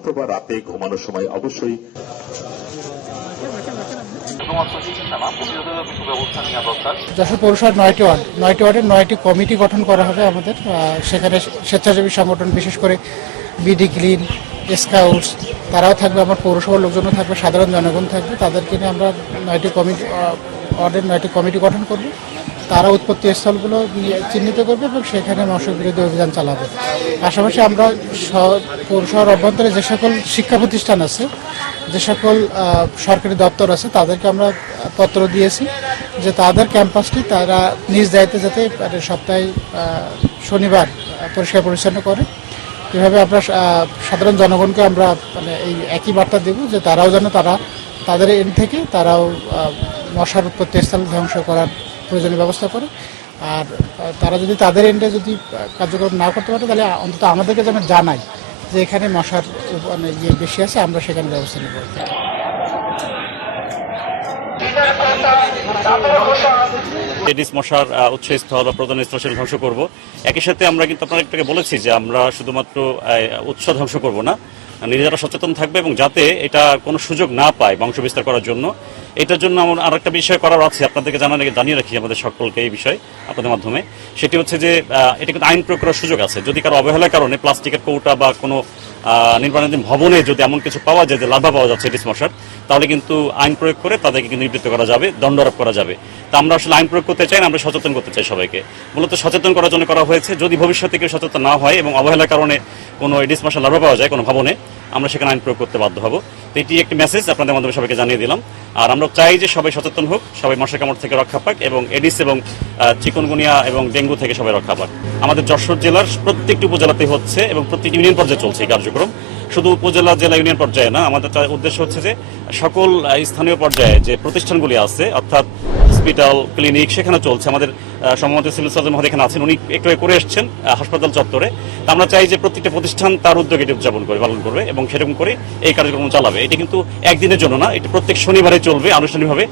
অথবা রাতে ঘুমানোর সময় অবশ্যই যশোর পৌরসভার 9টি ওয়ার্ডের 9টি কমিটি গঠন করা হবে আমাদের। সেখানে স্বেচ্ছাসেবী সংগঠন, বিশেষ করে বিডি ক্লিন, স্কাউটস, তারাও থাকবে, আমার পৌরসভার লোকজনও থাকবে, সাধারণ জনগণ থাকবে। তাদেরকে নিয়ে আমরা 9টি কমিটি গঠন করব। তারা উৎপত্তি স্থলগুলো চিহ্নিত করবে এবং সেখানে মশক বিরোধী অভিযান চালাবে। পাশাপাশি আমরা পৌরসভার অভ্যন্তরে যে সকল শিক্ষা প্রতিষ্ঠান আছে, যে সকল সরকারি দপ্তর আছে, তাদেরকে আমরা পত্র দিয়েছি যে তাদের ক্যাম্পাসটি তারা নিজ দায়িত্বে যাতে সপ্তাহে শনিবার পরিষ্কার পরিচ্ছন্ন করে। এভাবে আমরা সাধারণ জনগণকে আমরা এই একই বার্তা দেব যে তারাও যেন তাদের এন্ড থেকে তারাও মশার উৎপত্তি স্থল ধ্বংস করার প্রয়োজনীয় ব্যবস্থা করে। আর তারা যদি তাদের এন্ডে যদি কার্যক্রম না করতে পারে, তাহলে অন্তত আমাদেরকে যেন জানায় যে এখানে মশার বেশি আছে, আমরা সেখানে ব্যবস্থা নেব। এডিস মশার উৎসস্থল বা প্রধান স্থল সেটা ধ্বংস করব। একই সাথে আমরা কিন্তু আপনারা একটু বলেছি যে আমরা শুধুমাত্র উৎস ধ্বংস করব না, নিজেরা সচেতন থাকবে এবং যাতে এটা কোনো সুযোগ না পায় বংশ বিস্তার করার জন্য। এটার জন্য আমার আর একটা বিষয় করার আছে, আপনাদেরকে জানিয়ে রাখি আমাদের সকলকে এই বিষয় আপনাদের মাধ্যমে। সেটি হচ্ছে যে এটা কিন্তু আইন প্রয়োগ করার সুযোগ আছে। যদি কারো অবহেলার কারণে প্লাস্টিকের কৌটা বা কোনো নির্মাণাধীন ভবনে যদি এমন কিছু পাওয়া যায় যে লার্ভা পাওয়া যাচ্ছে এডিস মশার, তাহলে কিন্তু আইন প্রয়োগ করে তাদেরকে কিন্তু নিবৃত্ত করা যাবে, দণ্ড আরোপ করা যাবে। তা আমরা আসলে আইন প্রয়োগ করতে চাই না, আমরা সচেতন করতে চাই সবাইকে। মূলত সচেতন করার জন্য করা হয়েছে। যদি ভবিষ্যতে কেউ সচেতন না হয় এবং অবহেলার কারণে কোনো এডিস মশার লার্ভা পাওয়া যায় কোনো ভবনে, আমরা সেখানে আইন প্রয়োগ করতে বাধ্য হব। তো এটি একটি মেসেজ আপনাদের মাধ্যমে সবাইকে জানিয়ে দিলাম। আর আমরা চাই যে সবাই সচেতন হোক, সবাই মশার কামড় থেকে রক্ষা পাক এবং এডিস এবং চিকুনগুনিয়া এবং ডেঙ্গু থেকে সবাই রক্ষা পাক। আমাদের যশোর জেলার প্রত্যেকটি উপজেলাতে হচ্ছে এবং প্রত্যেকটি ইউনিয়ন পর্যায়ে চলছে এই কার্যক্রম। শুধু উপজেলা, জেলা, ইউনিয়ন পর্যায়ে না, আমাদের উদ্দেশ্য হচ্ছে যে সকল স্থানীয় পর্যায়ে যে প্রতিষ্ঠানগুলি আছে, অর্থাৎ হসপিটাল, ক্লিনিক, সেখানে চলছে। আমাদের সম্ভবত সিভিল সার্জন মহোদয় এখানে আছেন, উনি একটু করে এসছেন হাসপাতাল চত্বরে। তা আমরা চাই যে প্রত্যেকটা প্রতিষ্ঠান তার উদ্যোগে এটি উদযাপন করে, পালন করবে এবং সেরকম করে এই কার্যক্রম চালাবে। এটি কিন্তু একদিনের জন্য না, এটি প্রত্যেক শনিবারে চলবে আনুষ্ঠানিকভাবে।